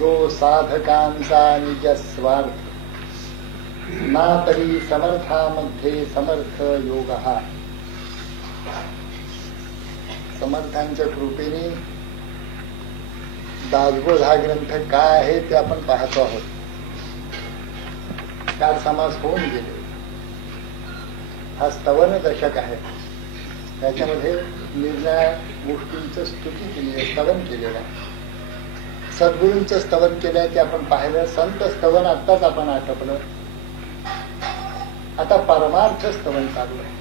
जो साधकांचा निज स्वार्थ ना तरी समर्थामध्ये समर्थ योग हा. समर्थांच्या कृपेने दासबोध हा ग्रंथ काय आहे ते आपण पाहतो आहोत. 4 समास होऊन गेले. हा स्तवन दशक आहे. त्याच्यामध्ये निर्णय गोष्टींचं स्तुती केली आहे, स्तवन केलेलं आहे. सद्गुरूंचं स्तवन केलंय ते आपण पाहिलं. संत स्तवन आत्ताच आपण आटपलं. आता परमार्थ स्तवन चालू आहे.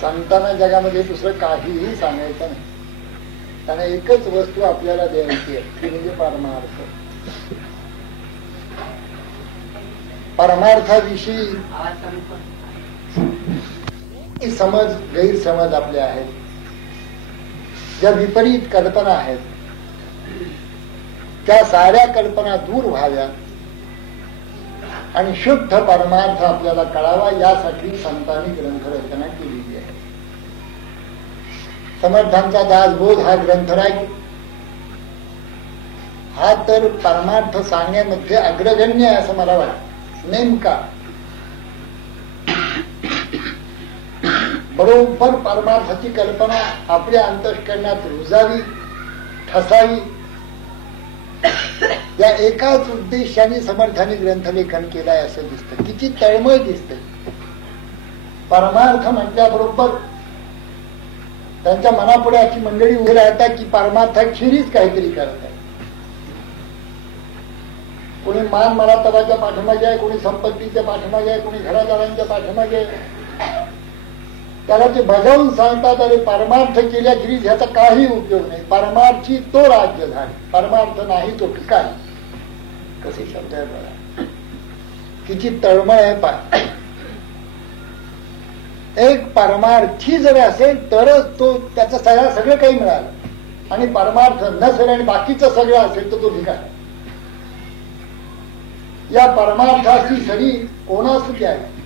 संतांना जगामध्ये दुसरं काहीही सांगायचं नाही. त्यांना एकच वस्तू आपल्याला द्यायची आहे, ती म्हणजे परमार्थ. परमार्थाविषयी समज गैरसमज आपले आहेत. ज्या विपरीत कल्पना आहेत त्या साऱ्या कल्पना दूर व्हाव्या आणि शुद्ध परमार्थ आपल्याला कळावा यासाठी संतांनी ग्रंथरचना केलेली आहे. समर्थांचा दासबोध हा ग्रंथराज हा तर परमार्थ सांगण्यामध्ये अग्रगण्य आहे असं मला वाटतं. नेमका बरोबर परमार्थाची कल्पना आपल्या अंतःकरणात रुजावी, ठसावी या एकाच उद्देशाने समर्थाने ग्रंथलेखन केलंय असं दिसतं. किती तळमळ दिसते. परमार्थ म्हटल्याबरोबर त्यांच्या मनापुढे अशी मंडळी उभी राहतात की परमार्थाखेरीज काहीतरी करत आहे. कोणी मान मरातबाच्या पाठीमागे आहे, कोणी संपत्तीच्या पाठीमागे आहे, कोणी घरादारांच्या पाठीमागे आहे. त्याला ते बजावून सांगतात अरे परमार्थ केल्याखेरीज ह्याचा काही उपयोग नाही. परमार्थी तो राज्य झाला, परमार्थ नाही तो ठिकाणी. कसे शब्द आहे बघा, किती तळमळ आहे. एक परमार्थी जर असेल तरच तो त्याचं सगळं काही मिळालं. आणि परमार्थ नसेल आणि बाकीचं सगळं असेल तर तो ठिकाण. या परमार्थाची सरी कोणास द्यावी.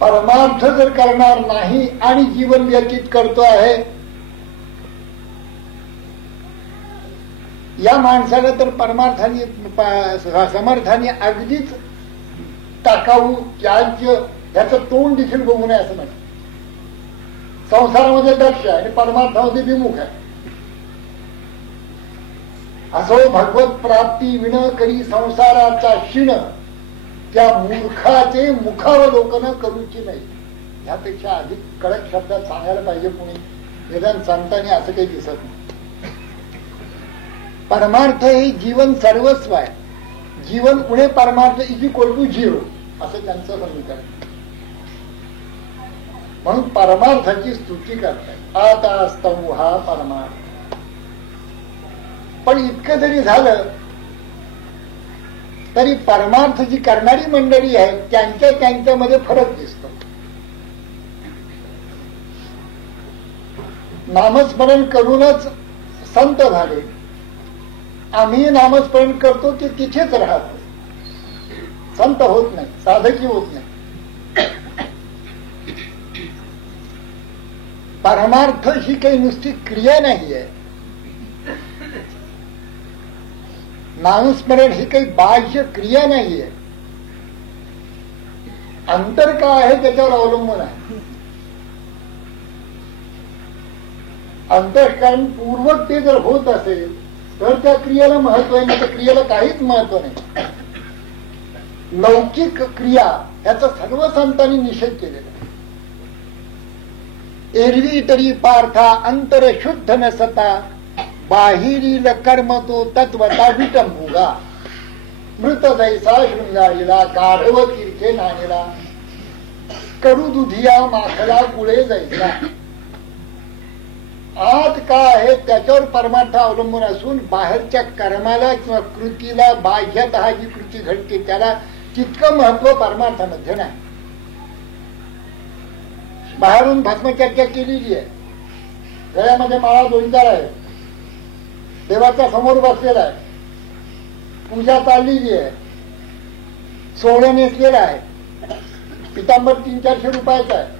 परमार्थ जर करणार नाही आणि जीवन व्यतीत करतो आहे या माणसाला तर परमार्थाने समर्थाने अगदीच टाकाऊ त्याज्य ह्याचं तोंड देखील बघू नये असं म्हणत. संसारामध्ये दक्ष आहे आणि परमार्थामध्ये विमुख आहे. असो भगवत प्राप्ती विण करी संसाराचा शिण त्या मूर्खाचे मुखावलोकन करूची नाही. ह्यापेक्षा अधिक कडक शब्दात सांगायला पाहिजे कोणी. निदान संतांनी असं काही दिसत नाही. परमार्थ हे जीवन सर्वस्व आहे. जीवन पुढे परमार्थ = 0 असं त्यांचं समीकरण. म्हणून परमार्थाची स्तुती करतात. आता स्तव हा परमार्थ. पण इतकं जरी झालं तरी परमार्थ जी करणारी मंडळी आहे त्यांच्यामध्ये फरक दिसतो. नामस्मरण करूनच संत झाले. आम्ही नामस्मरण करतो ते तिथेच राहतो. संत होत नाही, साधकी होत नाही. परमार्थ ही काही नुसती क्रिया नाही आहे. नामस्मरण ही काही बाह्य क्रिया नाहीये. अंतर काय आहे त्याच्यावर अवलंबून आहे. अंतःकरण पूर्वक ते जर होत असेल तर त्या क्रियेला महत्व आहे, नाही तर क्रियेला काहीच महत्व नाही. लौकिक क्रिया याचा सर्व संतांनी निषेध केलेला आहे. एरवी तरी पार्था अंतर शुद्ध नसता बाहिरील कर्म तो तत्वता विटंबुगा मृत जैसा शृंगारीला गाढव तीर्थे नाणेला कडू दुधिया माखला गुळे जैसा. आत काय आहे त्याच्यावर परमार्थ अवलंबून असून बाहेरच्या कर्माला किंवा कृतीला बाह्यतः जी कृती घडते त्याला तितकं महत्व परमार्थामध्ये नाही. बाहेरून भस्मचर्चा केलेली आहे. गळ्यामध्ये माळा 2-4 आहे. देवाच्या समोर बसलेला आहे. पूजा चाललेली आहे. सोहळा नेसलेला आहे. पितांबर 300-400 रुपयाचा आहे.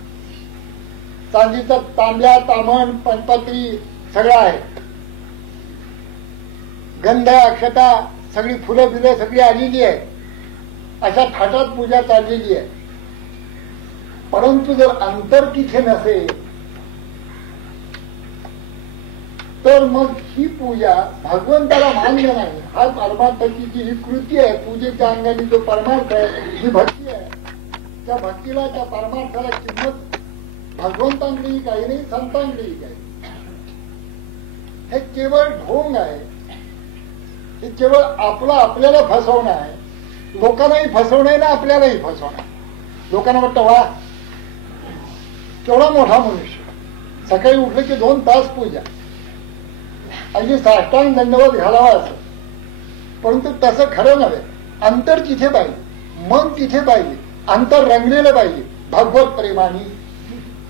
चांदीचा तांब्या तामण पंचपत्री सगळं आहे. गंध अक्षता सगळी फुलं बिलं सगळी आलेली आहे, अशा थाटात पूजा चाललेली आहे. परंतु जर अंतर तिथे नसेल तर मग ही पूजा भगवंताला मान्य नाही. हा परमार्थाची जी ही कृती आहे, पूजेच्या अंगाने जो परमार्थ आहे, जी भक्ती आहे, त्या भक्तीला त्या परमार्थाला किंमत भगवंतांकडे काही नाही, संतांकडे काही. हे केवळ ढोंग आहे, हे केवळ आपल्याला फसवणं आहे. लोकांनाही फसवणं आहे ना आपल्यालाही फसवणं. लोकांना वाटतं वा केवढा मोठा मनुष्य, सकाळी उठले की 2 तास पूजा, अगदी साष्टांग दंडवत घालावा असं. परंतु तसं खरं नव्हे. अंतर तिथे पाहिजे, मन तिथे पाहिजे, अंतर रंगलेलं पाहिजे. भगवत प्रेमानी,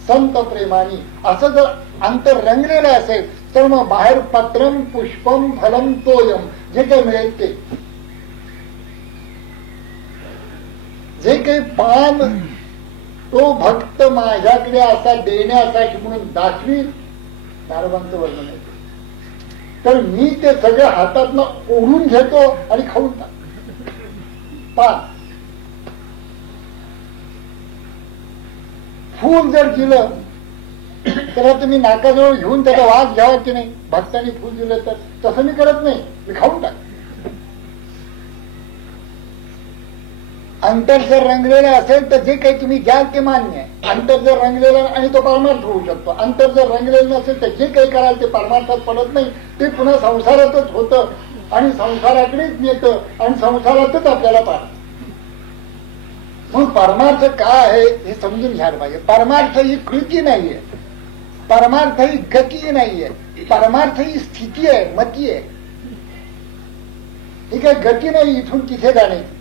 संत प्रेमानी असं जर अंतर रंगलेलं असेल तर मग बाहेर पत्रम पुष्पम फलम तोयम जे काही मिळेल ते, जे काही पान तो भक्त माझ्याकडे असा देण्यासाठी म्हणून दाखवी, नारदांचं वर्णन आहे. तर मी ते सगळं हातातनं ओढून घेतो आणि खाऊन टाकतो. पान फूल जर दिलं तर आता मी नाकाजवळ घेऊन त्याचा वास घ्यावा की नाही. भक्तांनी फूल दिलं तर तसं मी करत नाही, मी खाऊन टाकतो. अंतर जर रंगलेलं असेल तर जे काही तुम्ही घ्याल ते मान्य आहे. अंतर जर रंगलेलं आणि तो परमार्थ होऊ शकतो. अंतर जर रंगलेलं नसेल तर जे काही कराल ते परमार्थात पडत नाही, ते पुन्हा संसारातच होतं आणि संसाराकडेच नेतं आणि संसारातच आपल्याला पाहत. म्हणून परमार्थ काय आहे हे समजून घ्यायला पाहिजे. परमार्थ ही कृती नाहीये, परमार्थ ही गती नाहीये, परमार्थ ही स्थिती आहे, मती आहे. ही काही गती नाही इथून तिथे जाण्याची.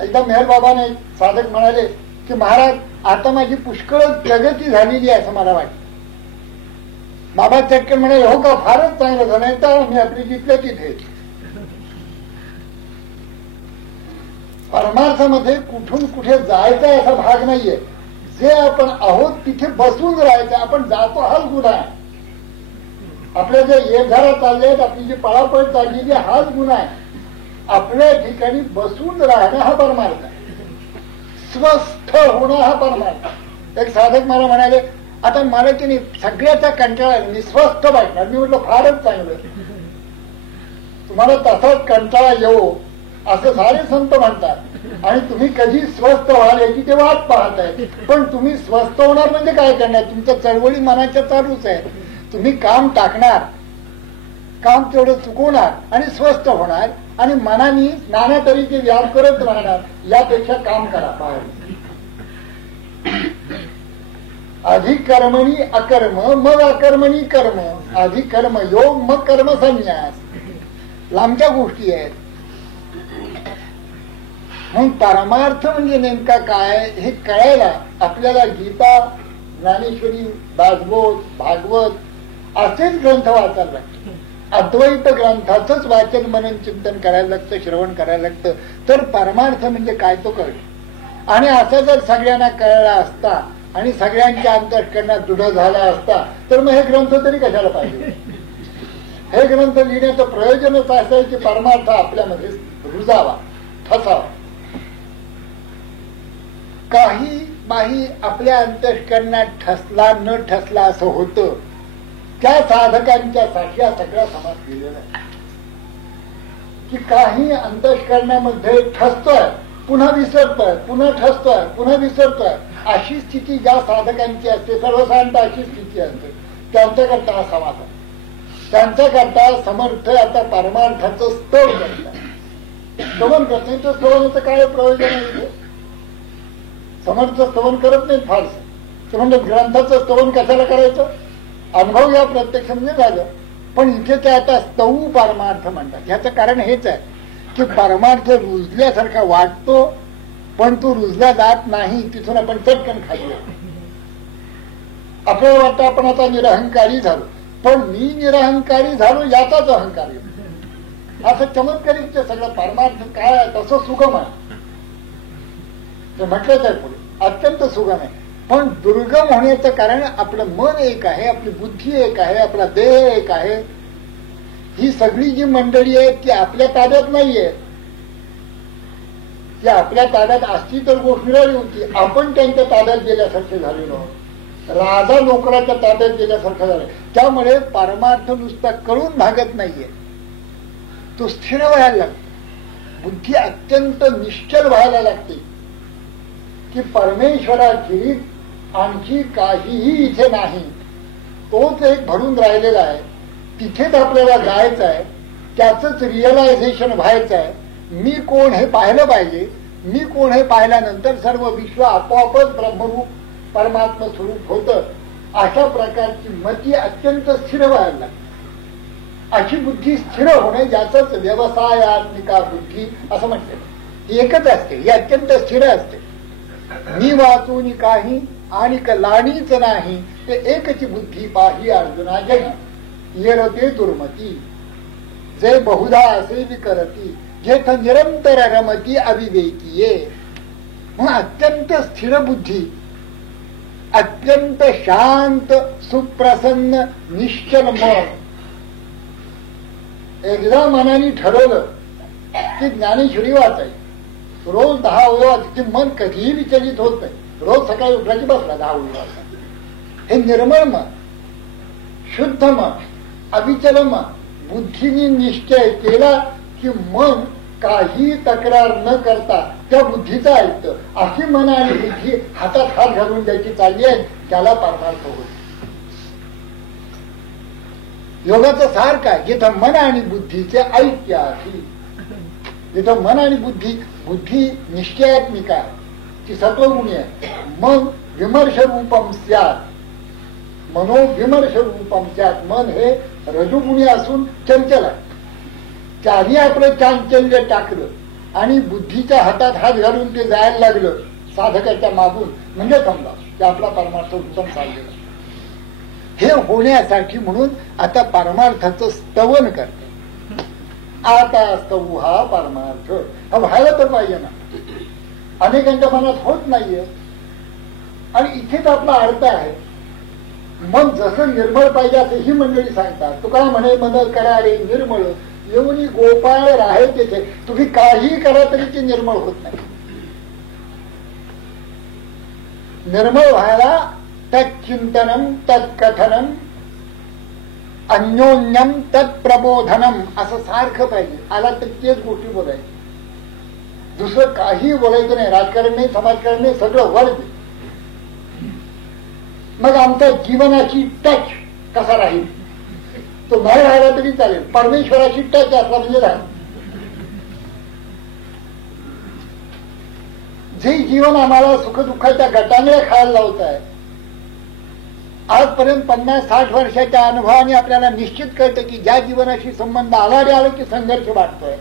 एकदा मेहर बाबाने साधक म्हणाले की महाराज आता माझी पुष्कळ प्रगती झालेली आहे असं मला वाटतं. बाबा चटकन म्हणाले हो का, फारच चांगलं झालं, तर मी आपली जिथल्या तिथे. परमार्थामध्ये कुठून कुठे जायचा असा भाग नाहीये. जे आपण आहोत तिथे बसून राहायचं. आपण जातो हाच गुन्हा आहे. आपल्या जे येरझारा चालले आहेत, आपली जी पळापळ चाललेली हाच गुन्हा आहे. आपल्या ठिकाणी बसून राहणं हा परमार्थ आहे. स्वस्थ होणं हा परमार्थ. एक साधक मला म्हणाले आता मला की नाही सगळ्याचा कंटाळा, मी स्वस्थ वाटणार. मी म्हटलं फारच चांगलं, तुम्हाला तसाच कंटाळा येऊ असं सारे संत म्हणतात आणि तुम्ही कधी स्वस्थ व्हाल याची ते वाट पाहताय. पण तुम्ही स्वस्थ होणार म्हणजे काय करणार? तुमच्या चळवळी मनाच्या चालूच आहे. तुम्ही काम टाकणार, काम तेवढं चुकवणार आणि स्वस्थ होणार आणि मनाने नाना तऱ्हेचे व्याप करत राहणार. यापेक्षा काम करा बाहेर. आधी कर्मणी अकर्म मग अकर्मणी कर्म, आधी कर्मयोग मग कर्म संन्यास. लांबच्या गोष्टी आहेत. म्हणून परमार्थ म्हणजे नेमका काय हे कळायला आपल्याला गीता, ज्ञानेश्वरी, दासबोध, भागवत असेच ग्रंथ वाचायला लागतात. अद्वैत ग्रंथाचंच वाचन मनन चिंतन करायला लागतं, श्रवण करायला लागतं. तर परमार्थ म्हणजे काय तो कळतो. आणि असं जर सगळ्यांना कळला असता आणि सगळ्यांच्या अंतःकरणात दृढ झाला असता तर मग हे ग्रंथ तरी कशाला पाहिजे. हे ग्रंथ लिहिण्याचं प्रयोजनच असं आहे की परमार्थ आपल्यामध्ये रुजावा, ठसावा. काही बाही आपल्या अंतःकरणात ठसला न ठसला असं होतं. त्या साधकांच्या साठी हा सगळा समाज केलेला आहे की काही अंतःकरणामध्ये ठसतोय, पुन्हा विसरतोय, पुन्हा ठसतोय, पुन्हा विसरतोय. अशी स्थिती ज्या साधकांची असते, सर्वसाधारण अशी स्थिती असते, त्यांच्याकरता हा समाज आहे. त्यांच्याकरता समर्थ आता परमार्थाचं स्तव करतात. स्तवन करत नाही तर स्तवनाचं काय प्रयोजन आहे? समर्थ स्तवन करत नाहीत फारसं. ते म्हणजे ग्रंथाचं स्तवन कशाला करायचं? अनुभव या प्रत्यक्ष म्हणजे झालं. पण इथे ते आता स्तवू परमार्थ म्हणतात. ह्याचं कारण हेच आहे की परमार्थ रुजल्यासारखा वाटतो पण तो रुजला जात नाही. तिथून आपण चटकन खाल्लो. आपल्याला वाटतं आपण आता निरहंकारी झालो, पण मी निरहंकारी झालो याचाच अहंकार येतो. असं चमत्कारिक ते सगळं परमार्थ काय आहे तसं सुगम आहे. ते म्हटलंच आहे पुढे, अत्यंत सुगम आहे. पण दुर्गम होण्याचं कारण आपलं मन एक आहे, आपली बुद्धी एक आहे, आपला देह एक आहे. ही सगळी जी मंडळी आहे ती आपल्या ताब्यात नाहीये. ती आपल्या ताब्यात असती तर गोष्ट मिळाली होती. आपण त्यांच्या ताब्यात गेल्यासारखे झालेलो आहोत. राजा नोकराच्या ताब्यात गेल्यासारखं झालं. त्यामुळे परमार्थ नुसता कळून भागत नाहीये, तो स्थिर व्हायला लागतो. बुद्धी अत्यंत निश्चल व्हायला लागते की परमेश्वराखेरीज आणखी काहीही इथे नाही. तोच एक भरून राहिलेला आहे. तिथेच आपल्याला जायचं आहे. त्याच रिअलायझेशन व्हायचं आहे. मी कोण हे पाहिलं पाहिजे. मी कोण हे पाहिल्यानंतर सर्व विश्व आपोआपच ब्रह्मरूप परमात्मा स्वरूप होतं. अशा प्रकारची मती अत्यंत स्थिर व्हायला लागते. अशी बुद्धी स्थिर होणे ज्याच व्यवसायात्मिका बुद्धी असं म्हटलं. एकच असते, ही अत्यंत स्थिर असते. मी वाचून काही आणि लाणीच नाही ते एकची बुद्धी पाही अर्जुना जगी येरते दुर्मती जे बहुधा असे विकरती जेथ निरंतर रमती अविवेकीये. म्हणून अत्यंत स्थिर बुद्धी, अत्यंत शांत सुप्रसन्न निश्चल मन. एकदा मनाने ठरवलं की ज्ञानेश्वरी वाचायची. रोज 10 ओळी वाचायची. मन कधीही विचलित होत नाही. रोज सकाळी उठला की बसला 10 ओळी वाचायची. हे निर्मळ मन, शुद्ध मन, अविचल मन. बुद्धीने निश्चय केला की मन काही तक्रार न करता त्या बुद्धीचा ऐकतं. अशी मन आणि बुद्धी हातात हात घालून ज्याची चालली आहे त्याला परमार्थ होत. योगाचं सार काय? जिथं मन आणि बुद्धीचे ऐक्य आहे, जिथं मन आणि बुद्धी निश्चयात्मिका आहे, ती सत्वगुणी आहे. मन विमर्श रूपम स्यात्, मनो विमर्श रूपम स्यात्. मन हे रजुगुणी असून चंचल आहे. त्याने आपलं चांचल्य टाकलं आणि बुद्धीच्या हातात हात घालून ते जायला लागलं साधकाच्या मागून, म्हणजे समजा की आपला परमार्थ उत्तम चाललेला. हे होण्यासाठी म्हणून आता परमार्थाचं स्तवन करते. आता स्तवू हा परमार्थ हा व्हायला तर पाहिजे ना. अनेकांच्या मनात होत नाहीये. आणि इथेच आपला अर्थ आहे. मन जसं निर्मळ पाहिजे असं ही मंडळी सांगतात. तुका म्हणे मन करा रे निर्मळ येऊन गोपाळ राहे तेथे. तुम्ही काही करा तरी ते निर्मळ होत नाही. निर्मळ व्हायला तच्चिंतनम तत्कथनम अन्योन्यम तत्प्रबोधनम असं सारखं पाहिजे. आला तर तेच गोष्टी बोलायची. दुसरं काही बोलायचं नाही. राजकारण नाही, समाजकारण नाही, सगळं वर्ग. मग आमचा जीवनाची टच कसा राहील? तो नाही राहिला तरी चालेल. परमेश्वराची टच असला म्हणजे राहील. जे जीवन आम्हाला सुखदुःखाच्या गटांगळ्या खायला लावत आहे, आजपर्यंत 50-60 वर्षाच्या अनुभवाने आपल्याला निश्चित कळतं की ज्या जीवनाशी संबंध आला की संघर्ष वाटतोय.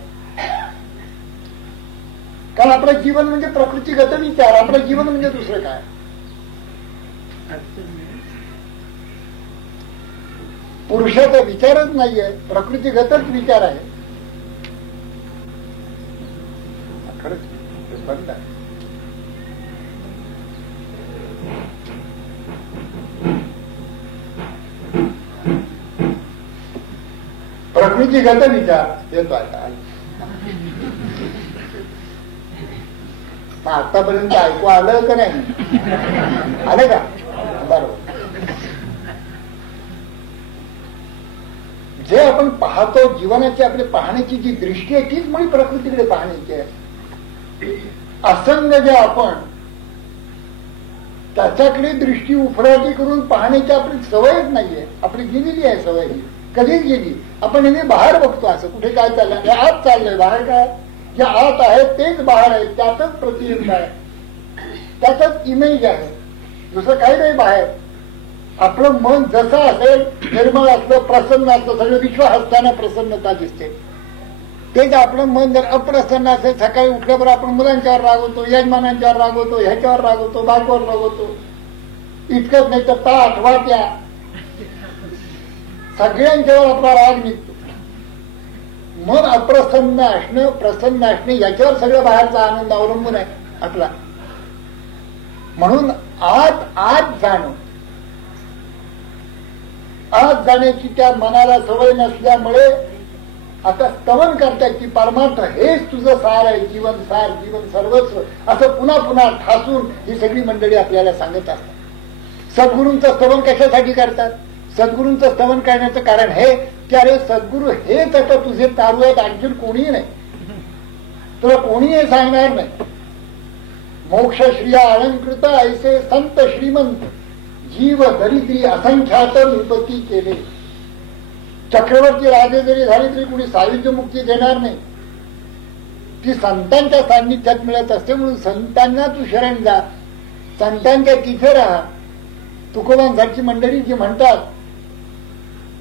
कारण आपलं जीवन म्हणजे प्रकृतीगत विचार. आपलं जीवन म्हणजे दुसरं काय? पुरुषाचा विचारच नाहीये, प्रकृतीगतच विचार आहे. खरंच बंद आहे. प्रकृतीगत विचार येतो आता. आतापर्यंत ऐकू आलं का नाही? आलं का? बरोबर. जे आपण पाहतो जीवनाची आपली पाहण्याची जी दृष्टी आहे तीच म्हणजे प्रकृतीकडे पाहण्याची आहे. असंग जे आपण त्याच्याकडे दृष्टी उफराटी करून पाहण्याची आपली सवयच नाहीये. आपली गेलेली आहे सवय ही. कधीच गेली. आपण नेहमी बाहेर बघतो. असं कुठे काय चाललंय? हे आत चाललंय. बाहेर काय? जे आत आहे तेच बाहेर आहे. त्यातच प्रतिबिंब आहे, त्यातच इमेज आहे. दुसरं काही नाही बाहेर. आपलं मन जसं असेल, निर्मळ असलं, प्रसन्न असलं, सगळं विश्व हसताना प्रसन्नता दिसते. तेच आपलं मन जर अप्रसन्न असेल, सकाळी उठल्यावर आपण मुलांच्यावर रागवतो, यजमानांच्यावर रागवतो, ह्याच्यावर रागवतो, बायकोवर रागवतो. इतकंच नाही तर ताट वाट्या सगळ्यांच्यावर आपला राग निघतो. मन अप्रसन्न असणं, प्रसन्न असणं याच्यावर सगळं बाहेरचा आनंद अवलंबून आहे आपला. म्हणून आत जाणं, आत जाण्याची त्या मनाला सवय नसल्यामुळे आता स्तवन करतात की परमार्थ हेच तुझं सार आहे, जीवन सार, जीवन सर्वस्व, असं पुन्हा पुन्हा ठासून ही सगळी मंडळी आपल्याला सांगत असतात. सद्गुरूंचं स्तवन कशासाठी करतात? सद्गुरूंचं स्तवन करण्याचं कारण हे की अरे सद्गुरू हेच आता तुझे तारू आहेत, आणखी कोणीही नाही, तुला कोणीही सांगणार नाही. मोक्ष श्रिया अलंकृत ऐसे संत श्रीमंत जीव दरिद्री असंख्यात निपती केले. चक्रवर्ती राजे जरी झाले तरी कुणी सायुज्य मुक्ती देणार नाही, ती संतांच्या सान्निध्यात मिळत असते. म्हणून संतांना तू शरण जा, संतांच्या तिथे राहा. तुकोबांसारखी मंडळी जी म्हणतात,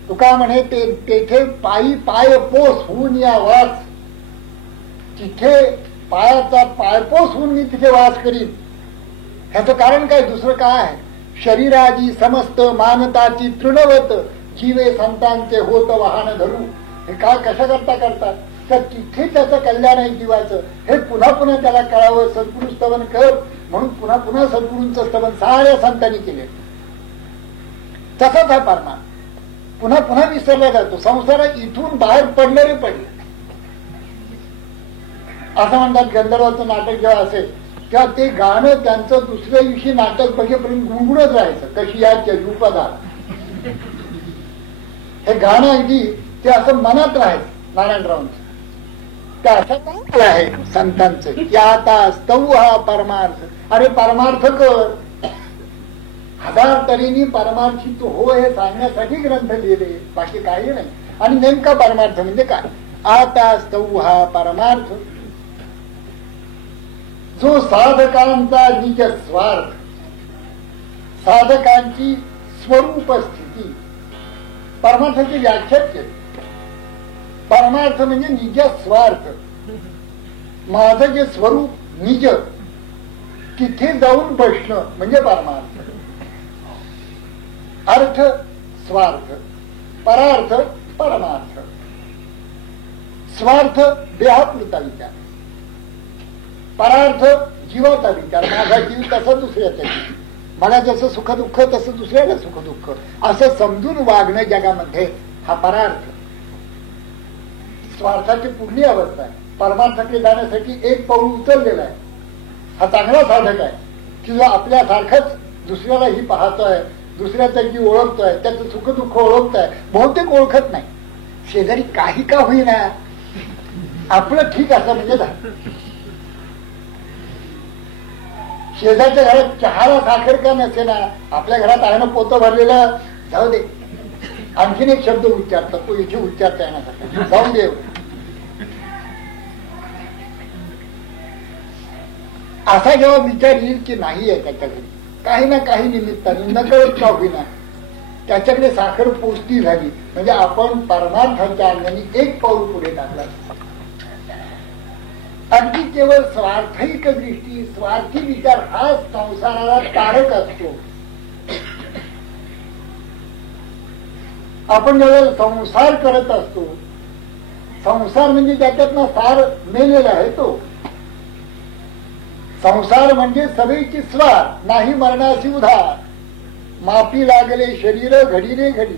तुका म्हणे तेथे पायी पाय पोस होऊन या वास, तिथे पायाचा पायपोस होऊन मी तिथे वास करीन. ह्याचं कारण काय? दुसरं काय आहे? शरीराजी समस्त मानताची तृणवत जीवे संतांचे होत वाहन धरू. हे काय कशा करता करतात? तर तिथे त्याचं कल्याण आहे जीवाचं, हे पुन्हा पुन्हा त्याला कळावं. सद्गुरु स्तवन कर म्हणून पुन्हा पुन्हा सद्गुरूंचं स्तवन साऱ्या संतांनी केले. तसाच हा परमार्थ पुन्हा पुन्हा विसरला जातो. संसारात इथून बाहेर पडले रे पडले असं म्हणतात. गंधर्वाचं नाटक जेव्हा असेल तेव्हा ते गाणं त्यांचं दुसऱ्या दिवशी नाटक बघेपर्यंत गुणगुणत राहायचं. कशी याच्या रूपदा हे गाणं अगदी ते असं मनात राहायचं नारायणरावांचं. त्या असं आहे संतांचं की आता स्तव हा परमार्थ. अरे परमार्थ कर, हजार तऱ्हेनी परमार्थी तू हो हे सांगण्यासाठी ग्रंथ लिहिले, बाकी काही नाही. आणि नेमका परमार्थ म्हणजे काय? आता स्तव हा परमार्थ जो साधकांचा निज स्वार्थ, साधकांची स्वरूप स्थिती. परमार्थाची व्याख्या केली. परमार्थ म्हणजे निज स्वार्थ, माझं जे स्वरूप निज तिथे जाऊन बसणं म्हणजे परमार्थ. अर्थ स्वार्थ, परार्थ परमार्थ. स्वार्थ देहापुरता विचार, परार्थ जीवाचा विचार. माझा जीव तसा दुसऱ्याचा जीव, मला जसं सुख दुःख तसं दुसऱ्याला सुख दुःख, असं समजून वागणं जगामध्ये हा परार्थ. स्वार्थाची पुढली अवस्था आहे. परमार्थाकडे जाण्यासाठी एक पाऊल उचललेला आहे. हा चांगला साधक आहे की जो आपल्यासारखंच दुसऱ्यालाही पाहतोय, दुसऱ्याचा जीव ओळखतोय, त्याचं सुख दुःख ओळखतोय. बहुतेक ओळखत नाही. शेजारी काही का होईना आपलं ठीक असं म्हणजे झालं. शेजारच्या घरात चहाला साखर का नसे ना, आपल्या घरात आहे ना पोतं भरलेलं, जाऊ दे. आणखीन एक शब्द उच्चारतात, तो इथे उच्चारता येण्यासाठी जाऊन दे. असा जेव्हा विचार येईल की नाही आहे त्याच्या घरी काही ना काही निमित्ताने नकळत का होईना त्याच्याकडे साखर पोचती झाली, म्हणजे आपण परमार्थाच्या अंगाने एक पाऊल पुढे टाकला. अगदी केवळ स्वार्थिक दृष्टी, स्वार्थी विचार हा संसाराला तारक असतो. आपण जेव्हा संसार करत असतो, संसार म्हणजे त्याच्यातनं सार मेलेला आहे तो. संसार म्हणजे सगळीची स्वार, नाही मरणाशी उधार, मापी लागले शरीर घडीने घडी.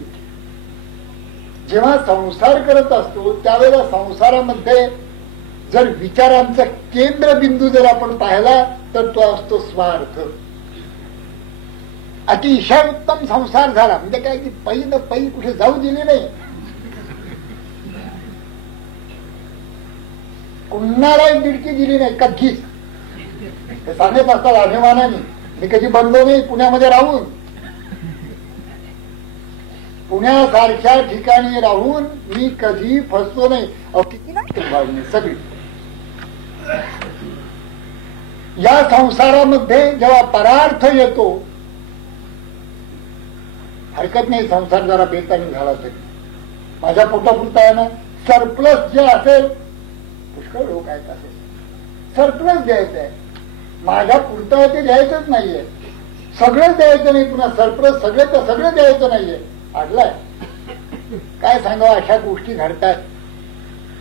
जेव्हा संसार करत असतो त्यावेळेला संसारामध्ये जर विचारांचा केंद्रबिंदू जर आपण पाहिला तर तो असतो स्वार्थ. अतिशय उत्तम संसार झाला म्हणजे काय की पै न पै कुठे जाऊ दिली नाही, कुणाला दिडकी दिली नाही कधीच. हे सांगत असतात अभिमानाने, मी कधी बनलो नाही पुण्यामध्ये राहून, पुण्यासारख्या ठिकाणी राहून मी कधी फसलो नाही. किती सगळी या संसारामध्ये जेव्हा परार्थ येतो, हरकत नाही संसार जरा बेतानी झाला तरी माझ्या पोटापुरता आहे ना, सरप्लस जे असेल, पुष्कळ लोक आहेत असेल, सरप्लस द्यायचं आहे, माझ्या पुरता ते द्यायचंच नाहीये, सगळं द्यायचं नाही, पुन्हा सरप्लस सगळं तर सगळं द्यायचं नाहीये. अडलाय काय सांगावं, अशा गोष्टी घडतात.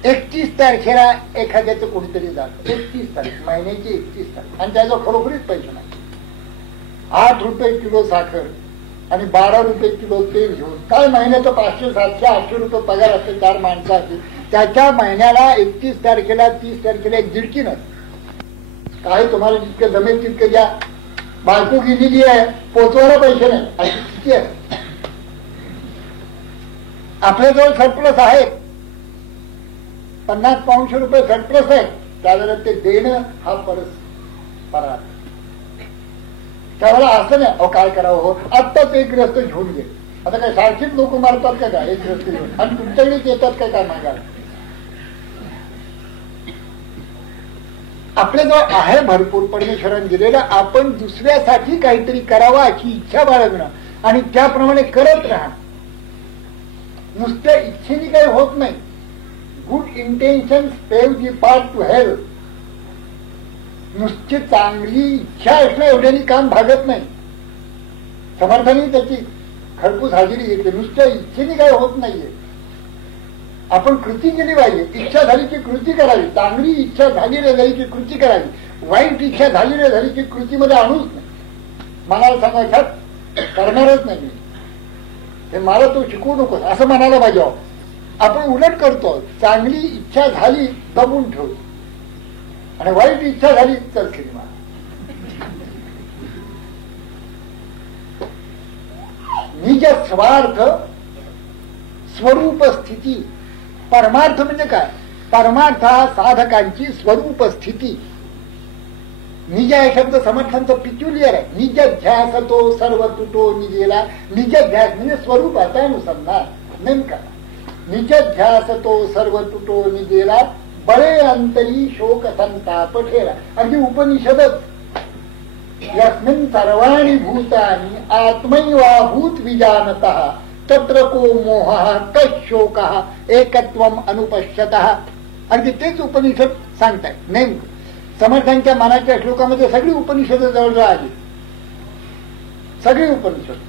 31 तारखेला एखाद्याचं कोणीतरी जात, 31 तारीख महिन्याची 31 तारीख, आणि त्याचा खरोखरीच पैसे नाही. 8 रुपये किलो साखर आणि 12 रुपये किलो तेल घेऊन काय महिन्याचं 500, 700, 800 रुपये पगार असते 4 माणसं असतील, त्याच्या महिन्याला 31 तारखेला 30 तारखेला एक दिडकी नाही. काय तुम्हाला जितकं जमेल तितकं द्या. बायको गेलेली आहे, पोचवायला पैसे नाही, अशी स्थिती आहे. आपल्याजवळ सरप्लस आहे, 50-500 रुपये सरप्लस आहे, त्यावेळेला ते देणं हा परात. त्यावेळेला असं नाही, अहो काय करावं, हो आत्ताच एक ग्रस्त घेऊन घे. आता काय सारखीच लोक मारतात का काय एक ग्रस्त घेऊन, आणि तुमच्याकडेच येतात काय मागायला. आपल्याजवळ आहे भरपूर परमेश्वराने दिलेलं, आपण दुसऱ्यासाठी काहीतरी करावं अशी इच्छा बाळगणं आणि त्याप्रमाणे करत राहणं. नुसत्या इच्छेने काही होत नाही. Good intention pave the path to hell. नुसती चांगली इच्छा असणं एवढ्याने काम भागत नाही. समर्थाने त्याची खरपूस हजेरी घेतली. नुसत्या इच्छेने काही होत नाहीये. आपण कृती केली पाहिजे. इच्छा झाली की कृती करावी. चांगली इच्छा झाली रे झाली की कृती करावी. वाईट इच्छा झाली रे झाली की कृतीमध्ये आणूच नाही. मनाला सांगायच्यात करणारच नाही, हे मला तू शिकवू नकोस असं म्हणायला पाहिजे. आपण उलट करतो. चांगली इच्छा झाली दबून ठेवू, आणि वाईट इच्छा झाली तर सिनेमा. निज स्वार्थ स्वरूप स्थिती. परमार्थ म्हणजे काय? परमार्थ हा साधकांची स्वरूप स्थिती. निज या शब्द समर्थांचं पिक्युलियर आहे. निज ध्यास तो सर्व तुटो निजेला. निज ध्यास म्हणजे स्वरूपाचा अनुसंधान. नेमका निज ध्यास तो सर्व तुटो निजेला बळे अंतरी शोक संताप ठेला. अगदी उपनिषदच. यस्मिन् सर्वाणि भूतानि आत्मैवाभूत विजानतः तत्र को मोहः कशोकः एकत्वम अनुपश्यतः. अगदी तेच उपनिषद सांगताय. नेमकं समर्थांच्या मनाच्या श्लोकामध्ये सगळी उपनिषद जवळ आली. सगळी उपनिषद.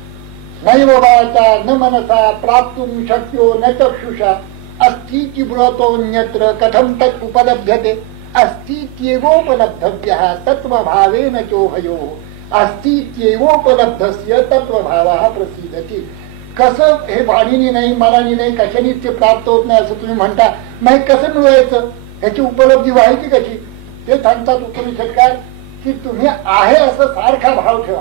नैव वाचा न मनसा प्राप्तुं शक्यो न चक्षुषा अस्ति ब्रतोऽन्यत्र कथं तत् उपलभ्यते. अस्तीत्येवोपलब्धव्यः तत्त्वभावेन चोभयोः अस्तीत्येवोपलब्धस्य तत्त्वभावः प्रसीदति. कसं हे वाणीने नाही मनाने नाही कशानेच ते प्राप्त होत नाही असं तुम्ही म्हणता. नाही कसं मिळवायचं, याची उपलब्धी व्हायची कशी? ते सांगतात उपनिषदकार की तुम्ही आहे असं सारखा भाव ठेवा.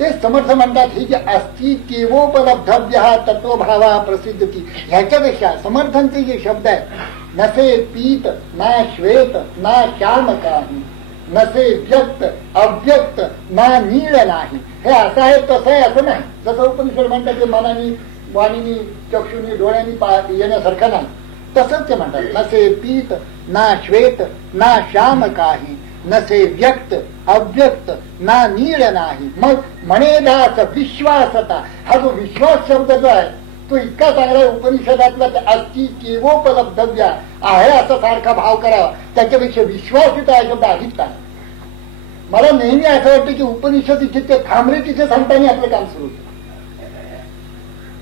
ते समर्थ म्हणतात ही जी अस्ति केवोपलब्धव्य तत्वभावा प्रसिद्धती. ह्याच्यापेक्षा समर्थांचे जे शब्द आहेत नसे पीत ना श्वेत ना श्याम काही, नसे व्यक्त अव्यक्त ना नीळ नाही. हे असं आहे तसं आहे असं नाही. जसं उपनिषद म्हणतात की मनाने वाणीनी चक्षुनी डोळ्यांनी येण्यासारखं नाही, तसंच ते म्हणतात. नसे पीत ना श्वेत ना श्याम काही, नसे व्यक्त अव्यक्त ना नीळ नाही. मग म्हणेदास विश्वासता. हा जो विश्वास शब्द जो आहे तो इतका चांगला उपनिषदातला अस्ति केवोपलब्धव्य आहे असा सारखा भाव करावा. त्याच्यापेक्षा विश्वासित हा शब्द अधिक आहे. मला नेहमी असं वाटतं की उपनिषद इथे ते थांबले तिथे सांगताना आपलं काम सुरू होतं.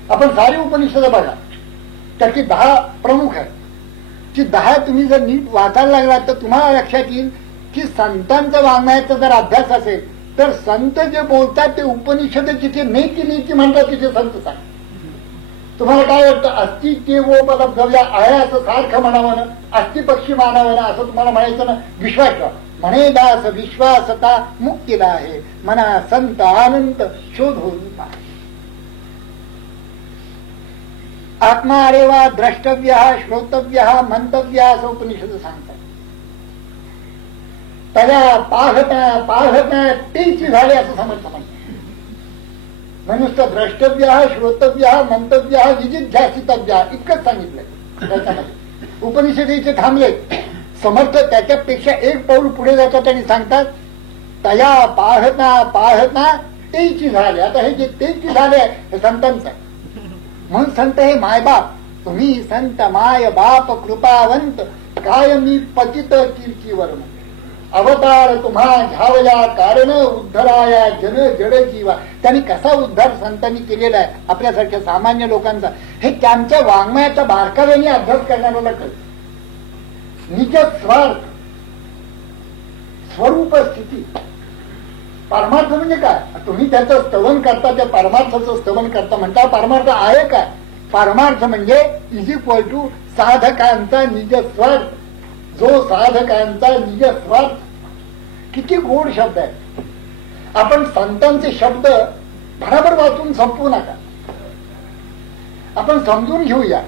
आपण सारी उपनिषद बघा, त्याची 10 प्रमुख आहेत. ती 10 तुम्ही जर नीट वाचायला लागलात तर तुम्हाला लक्षात येईल की संतांचा वाङ्मयाचा जर अभ्यास असेल तर संत जे बोलतात ते उपनिषद जिथे नेती नीती म्हणतात तिथे संत सांग. तुम्हाला काय वाटतं? अस्ति केवोपलब्धव्य आहे असं सारखं म्हणावं ना, अस्ति पक्षी मानावं ना असं तुम्हाला म्हणायचं ना. विश्वास ठेवा. म्हणे दास विश्वासता मुक्तीला आहे, मना संत आनंद शोधून पाहे. आत्मा अरेवा द्रष्टव्य श्रोतव्य मंतव्य असं उपनिषद सांगतात. त्याला पाहता पाहता तेची झाले असं समर्थ म्हणतात. नुसतं द्रष्टव्य श्रोतव्य मंतव्य विजिध्यासितव्य इतकंच सांगितलंय त्याच्यामध्ये. उपनिषदेचे थांबले. समर्थ त्याच्यापेक्षा एक पाऊल पुढे जातात आणि सांगतात तया पाहता पाहता तेची झाले. आता हे जे तेची झाले हे संतांचं. म्हणून संत हे मायबाप. तुम्ही संत माय बाप कृपावंत काय मी पतित कीर्तीवर अवतार तुम्हा घ्यावया कारण उद्धराया जन जड जीवा. त्यांनी कसा उद्धार संतांनी केलेला आहे आपल्यासारख्या सामान्य लोकांचा हे त्यांच्या वाङ्मयाच्या बारकाव्याने अभ्यास करणाऱ्याला कळतं. निज स्वार्थ स्वरूप स्थिती. परमार्थ म्हणजे काय? तुम्ही त्याचं स्तवन करता, त्या परमार्थाचं स्तवन करता. म्हणता परमार्थ आहे काय? परमार्थ म्हणजे इज इक्वल टू साधकांचा निज स्वार्थ. जो साधकांचा निज स्वार्थ. किती गोड शब्द आहे. आपण संतांचे शब्द बराबर वाचून संपवू नका. आपण समजून घेऊया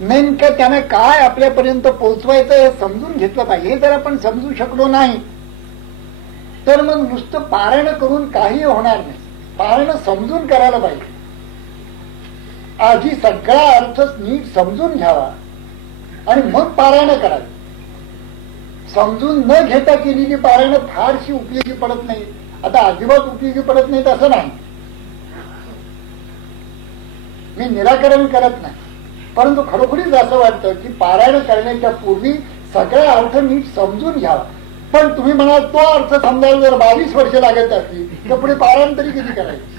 नेमकं त्यानं काय आपल्यापर्यंत पोहोचवायचं हे समजून घेतलं पाहिजे. जर आपण समजू शकलो नाही तर मग नुसतं पारायण करून काही होणार नाही. पारायण समजून करायला पाहिजे. आधी सगळा अर्थ नीट समजून घ्यावा आणि मग पारायण करावी. समजून न घेता केलेली पारायण फारशी उपयोगी पडत नाही. आता अजिबात उपयोगी पडत नाहीत असं नाही. मी निराकरण करत नाही, परंतु खरोखरीच असं वाटतं की पारायण करण्याच्या पूर्वी सगळा अर्थ नीट समजून घ्यावा. पण तुम्ही म्हणाल तो अर्थ समजायला जर 22 वर्ष लागत असतील तर पुढे पारायण तरी किती करायचं.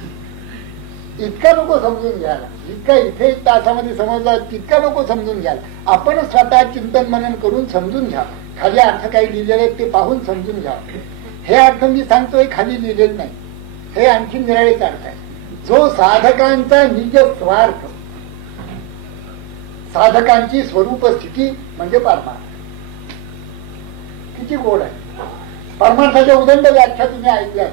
इतका नको समजून घ्यायला. जितका इथे 1 तासामध्ये समजला तितका नको समजून घ्यायला. आपण स्वतः चिंतन मनन करून समजून घ्या. खाली अर्थ काही लिहिलेले आहेत ते पाहून समजून घ्या. हे अर्थ मी सांगतोय खाली लिहिलेले नाही. हे आणखी निराळेच अर्थ आहे. जो साधकांचा निज स्वार्थ. साधकांची स्वरूप स्थिती म्हणजे परमार्थ. किती गोड आहे. परमार्थाच्या उदंड व्याख्या तुम्ही ऐकल्या,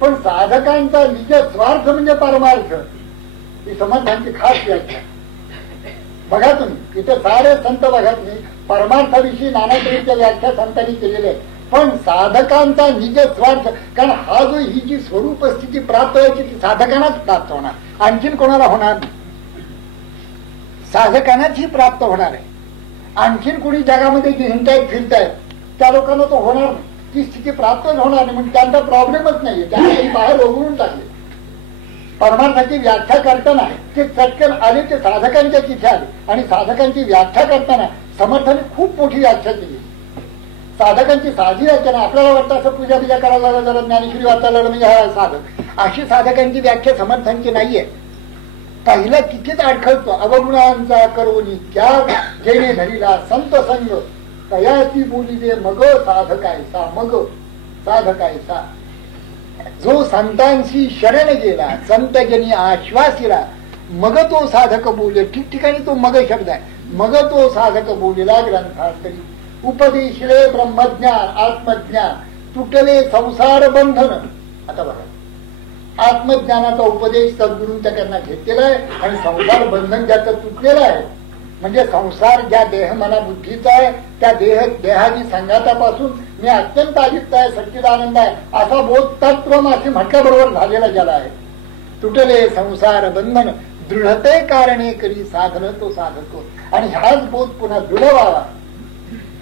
पण साधकांचा निज स्वार्थ म्हणजे परमार्थ ही समर्थांची खास व्याख्या. बघा तुम्ही इथे सारे संत बघा तुम्ही परमार्थाविषयी नाना तऱ्हेच्या व्याख्या संतांनी केलेल्या आहेत. पण साधकांचा निज स्वार्थ, कारण हा जो ही जी स्वरूप स्थिती प्राप्त व्हायची ती साधकांनाच प्राप्त होणार, आणखीन कोणाला होणार नाही. साधकांनाच ही प्राप्त होणार आहे. आणखीन कोणी जगामध्ये जे हिंडतायत फिरतायत त्या लोकांना तो होणार नाही. ती स्थिती प्राप्तच होणार नाही. म्हणजे त्यांचा प्रॉब्लेमच नाहीये. त्यांना बाहेर ओघळून टाकले. परमार्थाची व्याख्या करताना ते चटकन आले ते साधकांच्या तिथे आले आणि साधकांची व्याख्या करताना समर्थाने खूप मोठी व्याख्या केली. साधकांची साधी व्याख्या नाही. आपल्याला वाटतं असं पूजा बिजा करायला लागलं जरा ज्ञानेश्वरी वाचायला म्हणजे हा साधक, अशी साधकांची व्याख्या समर्थांची नाहीये. पहिला तिथेच अडखळतो. अवगुणांचा करोनी त्याग जेणे धरीला संत संग तयाची बोली दे मग साधकायचा. मग साधकायचा जो संतांशी शरण गेला संतजनी आश्वासिला मग तो साधक बोले. ठिकठिकाणी तो मग शब्द आहे. मग तो साधक बोलिला ग्रंथातरी उपदेशले ब्रह्मज्ञान आत्मज्ञान तुटले संसार बंधन. आता बघा आत्मज्ञानाचा उपदेश सद्गुरूंच्या त्यांना घेतलेला आहे आणि संसार बंधन ज्याचं तुटलेलं आहे म्हणजे संसार ज्या देह मना बुद्धीचा आहे त्या देहाची संघातापासून मी अत्यंत अलिप्त आहे, सच्चिदानंद आहे असा बोध तत्व असे म्हटल्याबरोबर झालेला गेला आहे. तुटले संसार बंधन दृढते कारणे करी साधन तो साधतो. आणि हाच बोध पुन्हा दृढ व्हावा.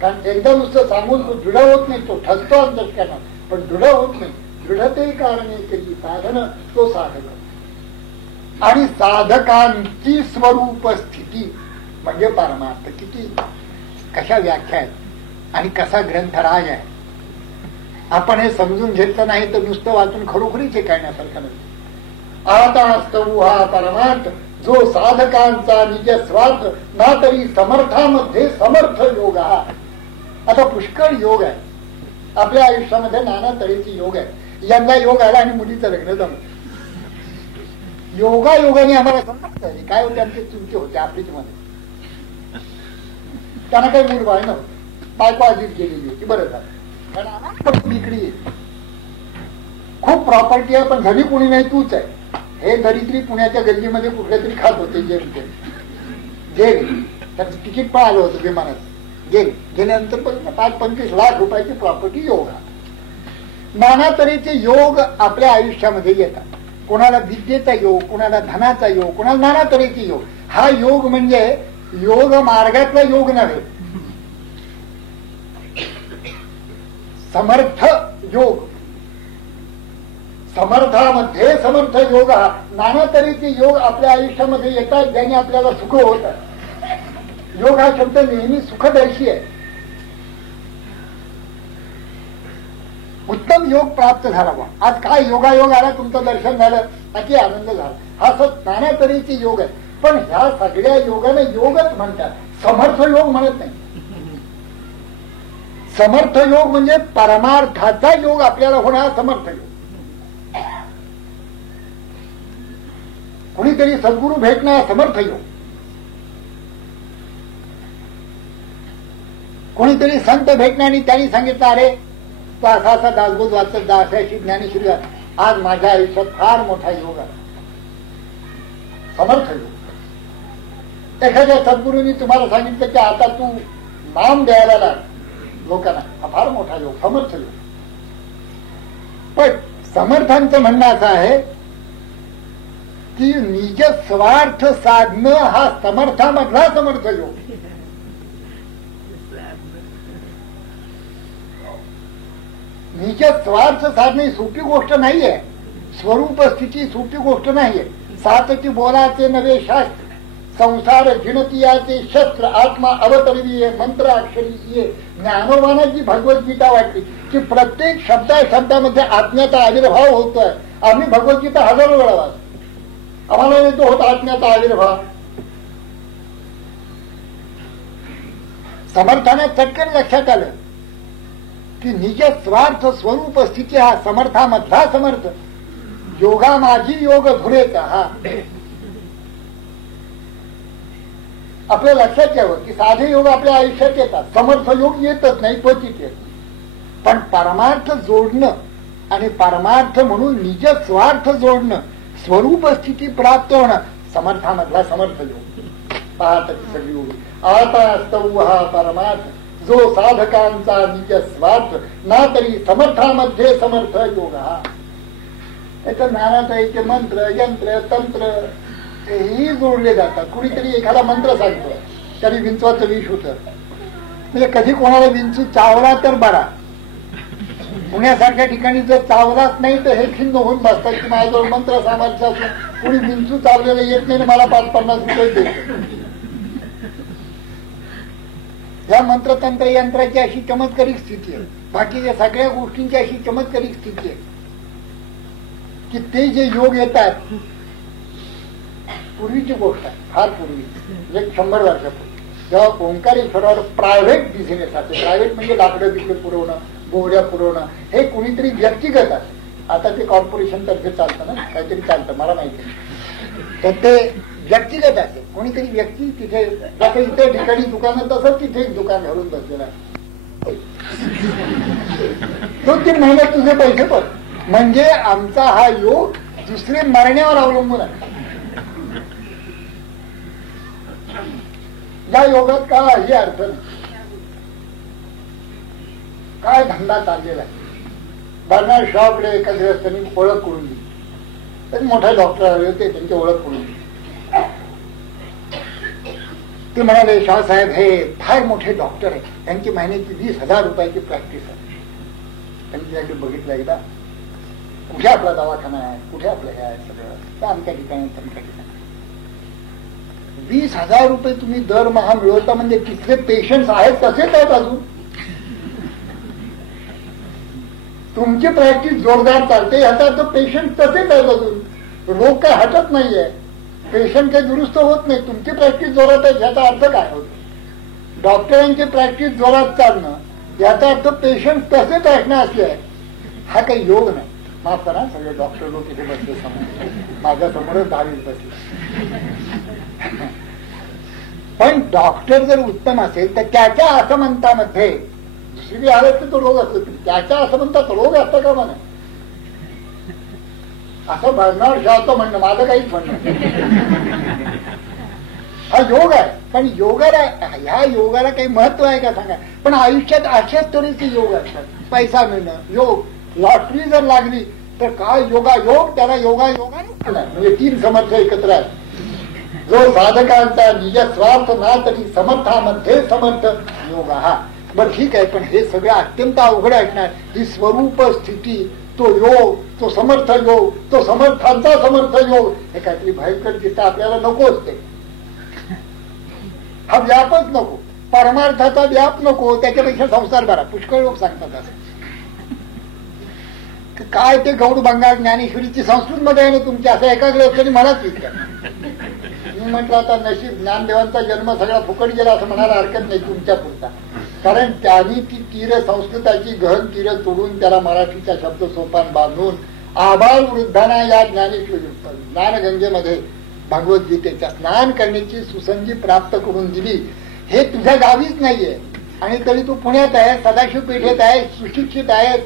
कारण एकदा नुसतं सांगून तो दृढ होत नाही, तो ठसतो अंतःकरणात पण दृढ होत नाही. दृढते कारणे करी साधन तो साधक. आणि साधकांची स्वरूप स्थिती म्हणजे परमार्थ. किती कशा व्याख्या आहेत आणि कसा ग्रंथराज आहे. आपण हे समजून घेतलं नाही तर नुसतं वाचून खरोखरीच हे कळण्यासारखं नाही. आता असतो हा परमार्थ जो साधकांचा निज स्वार्थ ना तरी समर्थामध्ये समर्थ योग हा. आता पुष्कळ योग आहे आपल्या आयुष्यामध्ये. नाना तऱ्हेचे योग आहे. यंदा योग आला आणि मुलीचं लग्न जमलं. योगायोगाने आम्हाला समजत काय होते आमचे चुकी होते आफ्रिकेमध्ये. त्यांना काही मूळ बाळ नव्हतं. बायको आधीच गेलेली होती. बरं झालं कारण इकडे खूप प्रॉपर्टी आहे पण घरी कोणी नाही तूच आहे. हे दरिद्री पुण्याच्या गल्लीमध्ये कुठल्या तरी खात होते गेले. त्याचं तिकीट पण आलं होतं विमानात. गेल्यानंतर पण 5-25 लाख रुपयाची प्रॉपर्टी योगा. नाना तऱ्हेचे योग आपल्या आयुष्यामध्ये येतात. कोणाला विद्येचा योग, कोणाला धनाचा योग, कोणाला नाना तऱ्हेचे योग. हा योग म्हणजे योग मार्गातला योग नव्हे. समर्थ योग. समर्थामध्ये समर्थ योग हा. नाना तऱ्हेचे योग आपल्या आयुष्यामध्ये येतात ज्याने आपल्याला सुख होत. योग हा शब्द नेहमी सुखदर्शी आहे. उत्तम योग प्राप्त झाला बा. आज काय योगायोग आला, तुमचं दर्शन झालं, अति आनंद झाला. हा नाना तऱ्हेचे योग आहे. पण ह्या सगळ्या योगाने योगच म्हणतात, समर्थ योग म्हणत नाही. समर्थ योग म्हणजे परमार्थाचा योग आपल्याला होणार समर्थ योग. कुणीतरी सद्गुरू भेटणार समर्थ योग, कोणीतरी संत भेटणार आणि त्यांनी सांगितलं अरे तो असा असा दासबोध वाचत दासाची ज्ञानेश्वरी आज माझ्या आयुष्यात फार मोठा योग आहे, समर्थ योग. एखाद्या सद्गुरूंनी तुम्हाला सांगितलं की आता तू नाम द्यायला लाग लोकांना, हा फार मोठा योग, समर्थ योग. पण समर्थांचं म्हणणं असं आहे की निज स्वार्थ साधणं हा समर्थामधला समर्थ योग. निज स्वार्थ साधणे सोपी गोष्ट नाहीये, स्वरूप स्थिती सोपी गोष्ट नाहीये. सातची बोलाचे नवे शास्त्र, संसार जिणतियाचे शस्त्र, आत्मा अवतरवीये मंत्र अक्षरी ये. ज्ञानोबानाची भगवद्गीता वाटली की प्रत्येक शब्दामध्ये आत्म्याचा आविर्भाव होतोय. आम्ही भगवद्गीता हजारो वेळा वाचतो, आम्हाला येतो होता आत्म्याचा आविर्भाव. समर्थाने चटकन लक्षात आलं की निज स्वार्थ स्वरूप स्थिती हा समर्थामधला समर्थ. योगा माझी योग धुरेचा. हा आपल्या लक्षात यावं की साधे योग आपल्या आयुष्यात येतात, समर्थ योग येतच नाही, क्वचित येत. पण परमार्थ जोडणं आणि परमार्थ म्हणून निज स्वार्थ जोडणं, स्वरूप स्थिती प्राप्त होणं, समर्थामधला समर्थ योग. पाहत सगळी उडी आता असतो हा परमार्थ, जो साधकांचा निज स्वार्थ ना तरी समर्थामध्ये समर्थ योग. हा त्याच्या ज्ञानाचे मंत्र यंत्र तंत्र हेही जोडले जातात. कुणीतरी एखादा मंत्र सांगतो तरी विंचवाचं विष होतं, म्हणजे कधी कोणाला विंचू चावला तर बरा. पुण्यासारख्या ठिकाणी जर चावलाच नाही तर हे खिन्न होऊन बसतात की माझ्याजवळ मंत्र सामर्थ्य असून कुणी विंचू चावलेलं येत नाही, मला 5-50 रुपये देतो. या मंत्रतंत्र यंत्राची अशी चमत्कारिक स्थिती आहे, बाकीच्या सगळ्या गोष्टींची अशी चमत्कारिक स्थिती आहे की ते जे योग येतात, पूर्वीची गोष्ट आहे, फार पूर्वी, 100 वर्षापूर्वी, जेव्हा ओंकारेश्वरावर प्रायव्हेट बिझनेस असते, प्रायव्हेट म्हणजे लाकडं बिकडं पुरवणं, गोवड्या पुरवणं, हे कुणीतरी व्यक्तिगत असते. आता ते कॉर्पोरेशन तर्फे चालतं ना, काहीतरी चालतं मला माहिती नाही, तर ते व्यक्तिगत असते. कोणीतरी व्यक्ती तिथे, जसं इथे ठिकाणी दुकान तसंच तिथे एक दुकान घालून बसलेलं आहे. 2-3 महिन्यात तुझे पैसे पण, म्हणजे आमचा हा योग दुसरे मरण्यावर अवलंबून आहे. या योगात काही अर्थ नाही, काय धंदा चाललेला आहे. बर्नार्ड शॉकडे एका गृहस्थांनी ओळख करून दिली, तरी मोठे डॉक्टर आले होते, त्यांची ओळख करून दिली. ते म्हणाले शाहसाहेब हे फार मोठे डॉक्टर आहे, त्यांची महिन्याची 20,000 रुपयाची प्रॅक्टिस आहे. त्यांनी त्याकडे बघितलं एकदा, कुठे आपला दवाखाना आहे, कुठे आपलं हे आहे, सगळं तर आमच्या ठिकाणी तुमच्या ठिकाणी. 20,000 रुपये तुम्ही दरमहा मिळवता, म्हणजे तिथले पेशंट्स आहेत तसेच आहेत अजून. तुमची प्रॅक्टिस जोरदार चालते, ह्याचा अर्थ पेशंट तसेच आहेत अजून, रोग काय हटत नाहीये, पेशंट काही दुरुस्त होत नाही, तुमची प्रॅक्टिस जोरात आहे, ह्याचा अर्थ काय होतो. डॉक्टरांची प्रॅक्टिस जोरात चालणं याचा अर्थ पेशंट तसेच ऐकणं असले आहे, हा काही योग नाही. माफ करा, सगळे डॉक्टर लोक इथे बसले समोर, माझ्या समोरच 10 बसले. पण डॉक्टर जर उत्तम असेल तर त्याच्या असमंतामध्ये दुसरी आलं तर तो रोग असतो, त्याच्या असमंतात रोग असतो का म्हणा, असं बर्नार्ड शॉचं म्हणणं, माझं काहीच म्हणणं. हा योग आहे, पण योगाला, ह्या योगाला काही महत्व आहे का सांगा. पण आयुष्यात अशाच तऱ्हेचे योग असतात. पैसा मिळणं योग, लॉटरी जर लागली तर काय योगायोग, त्याला योगायोगाने म्हणजे 3 समर्थ एकत्र आहे. जो साधकांचा निज स्वार्थ ना तरी समर्थामध्ये समर्थ योग. हा बर ठीक आहे, पण हे सगळं अत्यंत अवघड असणार. ही स्वरूप स्थिती, तो योग, तो समर्थ योग, तो समर्थांचा समर्थ योग, हे काहीतरी भयंकर दिसतं, आपल्याला नकोच ते. हा व्यापच नको, परमार्थाचा व्याप नको, त्याच्यापेक्षा संसार बरा. पुष्कळ लोक सांगतात असं, काय ते गौड बंगाल ज्ञानेश्वरीची संस्कृत मध्ये आहे ना तुमच्या, असं एकाग्र असल्याने मलाच विचार. मी म्हटलं आता नशीब, ज्ञानदेवांचा जन्म सगळा फुकट गेला असं म्हणायला हरकत नाही तुमच्या पुरता, कारण त्यांनी ती तीर संस्कृताची गहन तीर तोडून त्याला मराठीचा शब्द सोपान बांधून आबाल वृद्धांना या ज्ञानेश्वरी ज्ञानगंगेमध्ये भगवद्गीतेचा स्नान करण्याची सुसंधी प्राप्त करून दिली. हे तुझ्या गावीच नाहीये आणि तरी तू पुण्यात आहे, सदाशिव पेठेत आहे, सुशिक्षित आहे,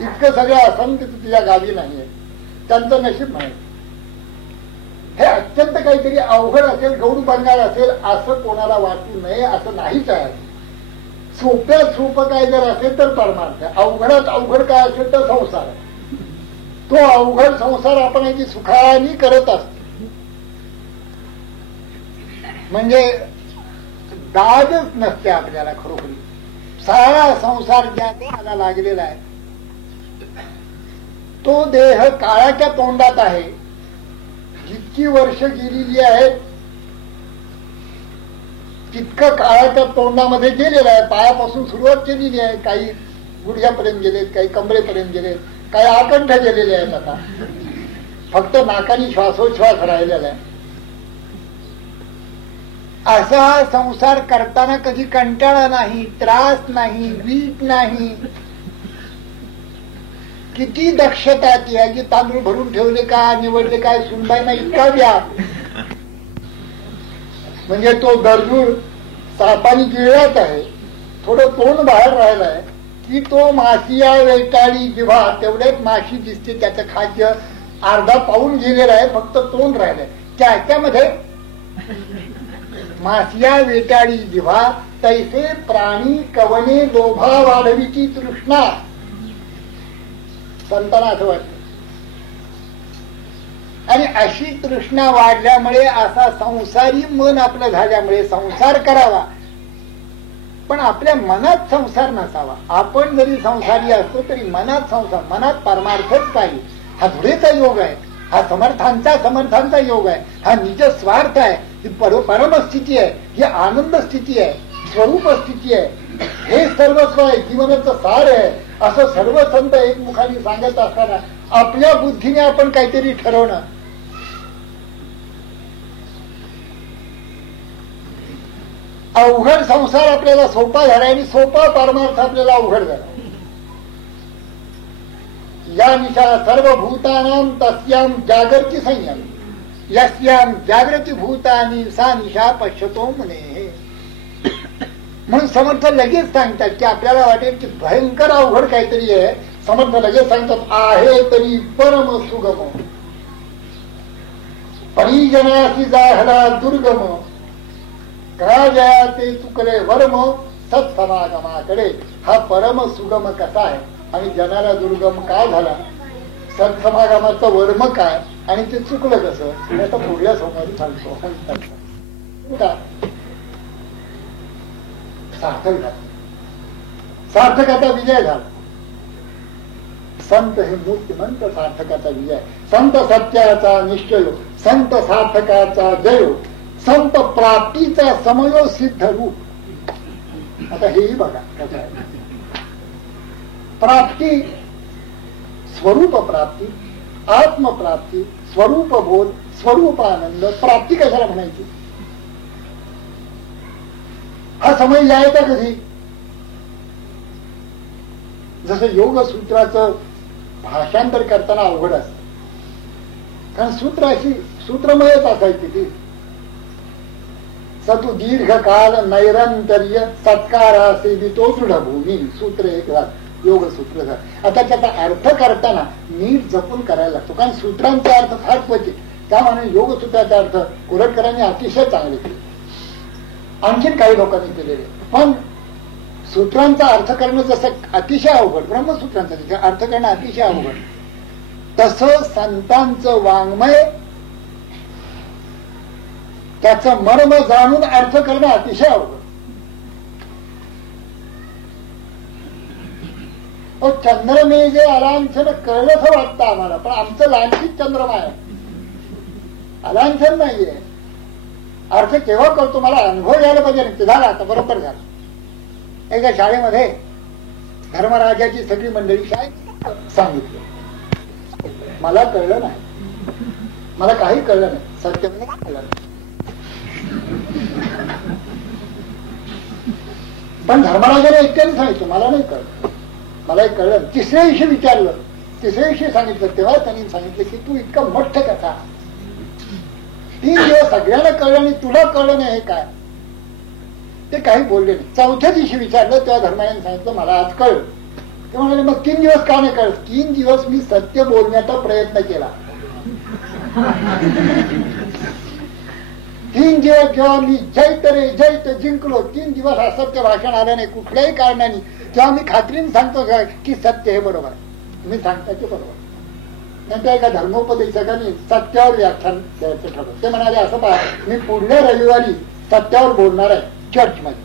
इतकं सगळं असंख्य तुझ्या गावी नाहीये. त्यांचं नशीब नाही. हे अत्यंत काहीतरी अवघड असेल, गौड बंगाल असेल असं कोणाला वाटू नये, असं नाहीच आहे. सोप्यात सोपं काय जर असेल तर परमार्थ, अवघडात अवघड काय असेल तर संसार. तो अवघड संसार आपण याची सुखाने करत असतो. म्हणजे दादच नसते आपल्याला खरोखरी. सारा संसार ज्या देहाला लागलेला आहे तो देह काळाच्या तोंडात आहे. जितकी वर्ष गेलेली आहेत तितकं काळाच्या तोंडामध्ये गेलेलं आहे. पायापासून सुरुवात केलेली आहे. काही गुडघ्यापर्यंत गेलेत, काही कमरेपर्यंत गेलेत, काही आकंठ गेलेले आहेत. आता फक्त नाकानी श्वासोच्छ्वास राहिलेला आहे. असा हा संसार करताना कधी कंटाळा नाही, त्रास नाही, वीट नाही. किती दक्षता ती आहे की तांदूळ भरून ठेवले का, निवडले काय, सुनबाईना इतका द्या. म्हणजे तो गरजूर सापानी गिळत आहे, थोडं तोंड बाहेर राहिलाय की तो मासिया वेटाळी जिव्हा तेवढ्याच माशी दिसते. त्याचं खाद्य अर्धा पाऊन गेलेलं आहे, फक्त तोंड राहिलंय. त्याच्यामध्ये मासिया वेटाळी जिव्हा तैसे प्राणी कवने लोभा वाढवीची तृष्णा. संतांना असं वाटतं. आणि अशी तृष्णा वाढल्यामुळे असा संसारी मन आपलं झाल्यामुळे संसार करावा, पण आपल्या मनात संसार नसावा. आपण जरी संसारी असतो तरी मनात संसार, मनात परमार्थच पाहिजे. हा धुळेचा योग आहे, हा समर्थांचा योग आहे, हा निज स्वार्थ आहे, ही परमस्थिती आहे, ही आनंद स्थिती आहे, स्वरूप स्थिती आहे, हे सर्वस्व आहे, जीवनाचं सार आहे. असं सर्व संत एकमुखाने सांगत असताना आपल्या बुद्धीने आपण काहीतरी ठरवणं. अवघड संसार आपल्याला सोपा झाला आणि सोपा परमार्थ आपल्याला अवघड झाला. या निशा सर्व भूतानाम तस्याम जागृती संयम यस्याम जागृती भूतानी सा निशा पश्यतो मुने. म्हणून समर्थ लगेच सांगतात की आपल्याला वाटेल की भयंकर अवघड काहीतरी आहे. समर्थ लगेच सांगतात आहे तरी परम सुगम परिजनाशी जाहला दुर्गम का जया ते चुकले वर्म सत्समागमाकडे. हा परम सुगम कसा आहे आणि जनाला दुर्गम का झाला, सत्समागमाचं वर्म काय आणि ते चुकलं कसं, आता पुढल्या सोमवारी सांगतो. सार्थक झाला, सार्थकाचा विजय झाला. संत हे मूर्तिमंत सार्थकाचा विजय, संत सत्याचा निश्चय, संत सार्थकाचा जय, संत प्राप्तीचा समयो सिद्ध रूप. आता हेही बघा कसं आहे. प्राप्ती, स्वरूप प्राप्ती, आत्मप्राप्ती, स्वरूप बोध, स्वरूप आनंद. प्राप्ती कशाला म्हणायची? हा समय यायचा कधी? जसं योग सूत्राचं भाषांतर करताना अवघड असत, कारण सूत्र अशी सूत्रमयच असायची ती. सतु दीर्घकाल नैरंतर्य सत्कारा सेवितो दृढभूमी. सूत्र एक योग सूत्र. आता त्याचा अर्थ करताना नीट जपून करायला लागतो, कारण सूत्रांचा अर्थ फार क्वचित. त्यामुळे योग सूत्राचा अर्थ कुरटकरांनी अतिशय चांगले केले, आणखीन काही लोकांनी केलेले. पण सूत्रांचा अर्थ करणं जसं अतिशय अवघड, ब्रह्मसूत्रांचा अर्थ करणं अतिशय अवघड, तसं संतांचं वाङ्मय त्याचं मर्म जाणून अर्थ करणं अतिशय अवघड. चंद्रमे जे अलांछन कळलं असं वाटतं आम्हाला, पण आमचं लांछित चंद्रमा आहे, अलांछन नाहीये. अर्थ केव्हा करतो, मला अनुभव घ्यायला पाहिजे. ते झाला, आता बरोबर झालं. एका शाळेमध्ये धर्मराजाची सगळी मंडळी शाळेत सांगितलं, मला कळलं नाही, मला काही कळलं नाही, सत्य कळलं नाही. पण धर्मराजाने एकट्याने सांगितलं मला नाही कळलं, मला एक कळलं. तिसऱ्या दिवशी विचारलं, तिसऱ्या दिवशी सांगितलं, तेव्हा त्यांनी सांगितलं की तू इतका मोठं कथा 3 दिवस सगळ्यांना कळलं आणि तुला कळलं नाही हे काय? ते काही बोलले नाही. चौथ्या दिवशी विचारलं तेव्हा धर्माने सांगितलं मला आज कळलं. ते म्हणाले मग 3 दिवस का नाही कळलं? 3 दिवस मी सत्य बोलण्याचा प्रयत्न केला. 3 दिवस जेव्हा मी जैत रे जैत जिंकलो, 3 दिवस असत्य भाषण आलं नाही कुठल्याही कारणाने, तेव्हा मी खात्रीने सांगतो की सत्य हे बरोबर आहे, तुम्ही सांगता ते बरोबर. नंतर एका धर्मोपदेशकाने सत्यावर व्याख्यान द्यायचं ठरवलं. ते म्हणाले असं पहा, मी पुढल्या रविवारी सत्यावर बोलणार आहे चर्चमध्ये.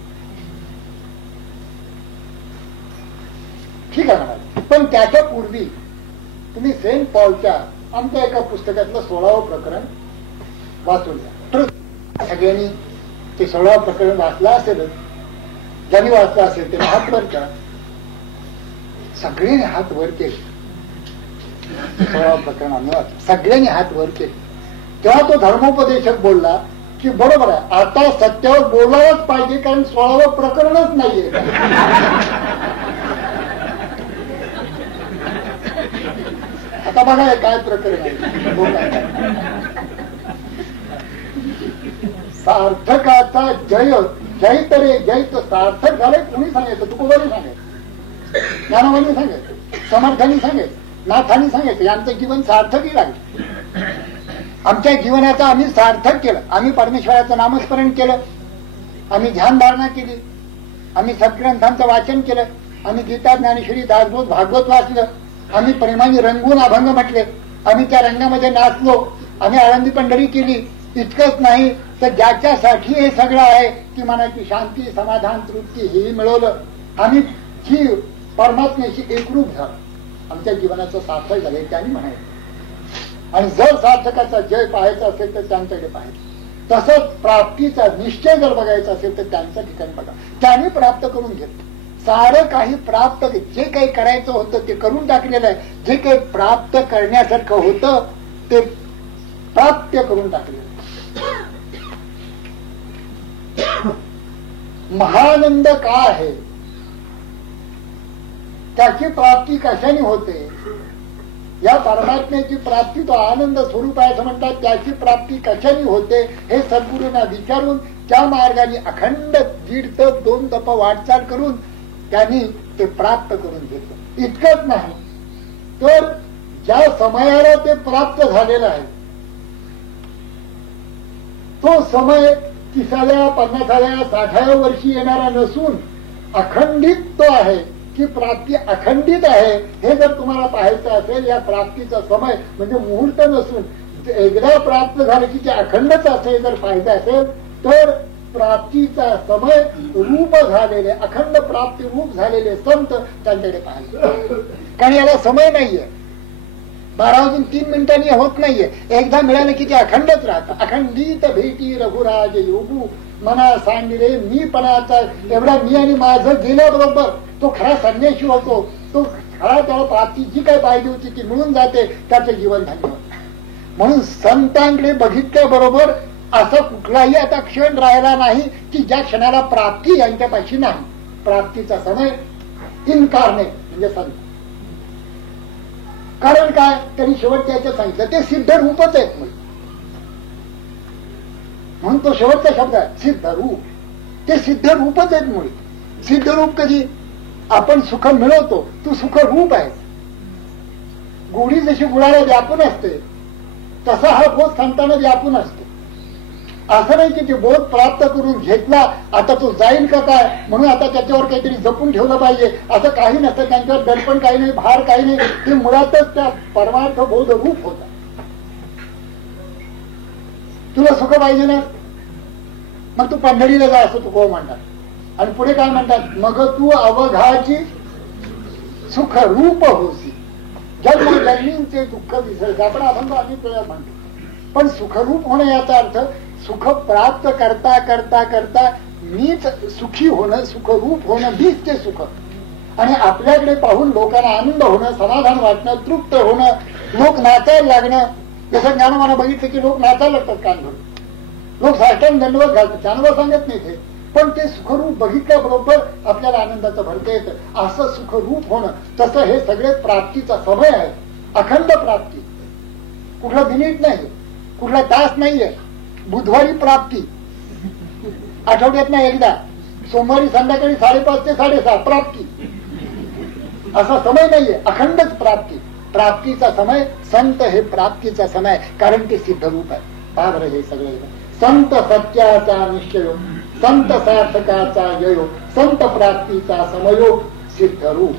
ठीक आहे म्हणाले, पण त्याच्या पूर्वी तुम्ही सेंट पॉलच्या आमच्या एका पुस्तकातलं 16वं प्रकरण वाचून द्या. सगळ्यांनी ते 16वं प्रकरण वाचलं असेलच. ज्यांनी वाचलं असेल ते हात वर करा. सगळ्यांनी हात वर केले. 16वं प्रकरण आम्ही वाचलं, सगळ्यांनी हात वर केले. तेव्हा तो धर्मोपदेशक बोलला की बरोबर आहे, आता सत्यावर बोलायलाच पाहिजे, कारण 16वं प्रकरणच नाहीये. आता बघा काय प्रकरण आहे. सार्थकाचा जय जैत रे जैत. सार्थक झालंय कोणी सांगायचं? तुकोबांनी सांगायचं, ज्ञानोबांनी सांगायचं, समर्थांनी सांगायचं, नाथांनी सांगायचं. आमचं जीवन सार्थकही लागलं. आमच्या जीवनाचं आम्ही सार्थक केलं. आम्ही परमेश्वराचं नामस्मरण केलं, आम्ही ध्यानधारणा केली, आम्ही सद्ग्रंथांचं वाचन केलं, आम्ही गीता ज्ञानेश्वरी दासबोध भागवत वाचलं, आम्ही प्रेमाने रंगून अभंग म्हटले, आम्ही त्या रंगामध्ये नाचलो, आम्ही आनंदी पंढरी केली. इतकंच नाही तर ज्याच्यासाठी हे सगळं आहे की मनाची शांती, समाधान, तृप्ती हेही मिळवलं. आम्ही ही परमात्म्याशी एकरूप झालो. आमच्या जीवनाचं सार्थक झालंय त्यांनी म्हणायचं. आणि जर सार्थकाचा जय पाहायचा असेल तर त्यांच्याकडे पाहायचं. तसंच प्राप्तीचा निश्चय जर बघायचा असेल तर त्यांचं ठिकाण बघा. त्यांनी प्राप्त करून घेतलं. सारं काही प्राप्त, जे काही करायचं होतं ते करून टाकलेलं आहे. जे काही प्राप्त करण्यासारखं होतं ते प्राप्त करून टाकलेलं. महानंद का आहे, त्याची प्राप्ती कशाने होते? या परमात्म्याची प्राप्ती तो आनंद स्वरूप आहे असं म्हणतात. त्याची प्राप्ती कशाने होते हे सद्गुरूंना विचारून त्या मार्गाने अखंड 1.5 ते 2 तप वाटचाल करून त्यांनी ते प्राप्त करून घेतलं. इतकंच नाही तर ज्या समयाला ते प्राप्त झालेलं आहे तो समय 30व्या, 50व्या, 60व्या वर्षी येणारा नसून अखंडित तो आहे की प्राप्ती अखंडित आहे. हे जर तुम्हाला पाहायचं असेल, या प्राप्तीचा समय म्हणजे मुहूर्त नसून एकदा प्राप्त झालं की ते अखंडच असेल जर पाहायचं असेल तर प्राप्तीचा समय रूप झालेले, अखंड प्राप्ती रूप झालेले संत त्यांच्याकडे पाहायचे. कारण याला समय नाहीये, 12:03 होत नाहीये. एकदा मिळालं की ते अखंडच राहतं. अखंडित भेटी रघुराज योगू मना सांगिले मी पणाचा. एवढा मी आणि माझं गेल्याबरोबर तो खरा संन्यासी होतो. तो खरा त्याला प्राप्ती जी काही पाहिजे होती ती मिळून जाते. त्याचं जीवन धन्य होतं. म्हणून संतांकडे बघितल्याबरोबर असा कुठलाही आता क्षण राहिला नाही की ज्या क्षणाला प्राप्ती यांच्यापाशी नाही. प्राप्तीचा समय इनकारणे म्हणजे संत. कारण काय, त्यांनी शेवट त्याचं सांगितलं ते सिद्ध रूपच आहेत म्हणून तो शेवटचा शब्द आहे सिद्ध रूप. ते सिद्ध रूपच आहेत मुळे. सिद्ध रूप कधी आपण सुख मिळवतो, तू सुख रूप आहे. गोडी जशी गुळाला व्यापून असते तसा हा बोध संतांना व्यापून असतो. असं नाही की ते बोध प्राप्त करून घेतला आता तो जाईल का काय म्हणून आता त्याच्यावर काहीतरी जपून ठेवलं पाहिजे असं काही नसतं. त्यांच्यावर दडपण काही नाही, भार काही नाही. ते मुळातच त्या परमार्थ बोध रूप होता. तुला सुख पाहिजे ना, मग तू पंढरीला जा असं तू म्हणतात. आणि पुढे काय म्हणतात, मग तू अवघाची सुख रूप होसी जन्म जन्मींचे दुःख विसरते. आपण अभंग आम्ही म्हणतो. पण सुखरूप होणं याचा अर्थ सुख प्राप्त करता करता करता मीच सुखी होणं, सुखरूप होणं, मीच ते सुख. आणि आपल्याकडे पाहून लोकांना आनंद होणं, समाधान वाटणं, तृप्त होणं, लोक नाचायला लागणं. जसं ज्ञानोबांना बघितलं की लोक नाचायला लागतात कान भरून, लोक साष्टांग दंडवत घालतात. ज्ञानोबा सांगत नाही ते, पण ते सुखरूप बघितल्याबरोबर आपल्याला आनंदाचं भरता येतं. असं सुखरूप होणं, तसं हे सगळे प्राप्तीचा समय आहे. अखंड प्राप्ती, कुठला मिनिट नाही, कुठला तास नाहीये, बुधवारी प्राप्ती, आठवड्यात ना एकदा, सोमवारी संध्याकाळी 5:30 ते 6:30 प्राप्ती, असा समय नाहीये, अखंडच प्राप्ती. प्राप्तीचा समय, संत हे प्राप्तीचा समय, कारण ते सिद्ध रूप आहे. पाबर हे सगळे संत सत्याचा निश्चय, संत सार्थकाचा जयो, संत प्राप्तीचा समयो, सिद्ध रूप.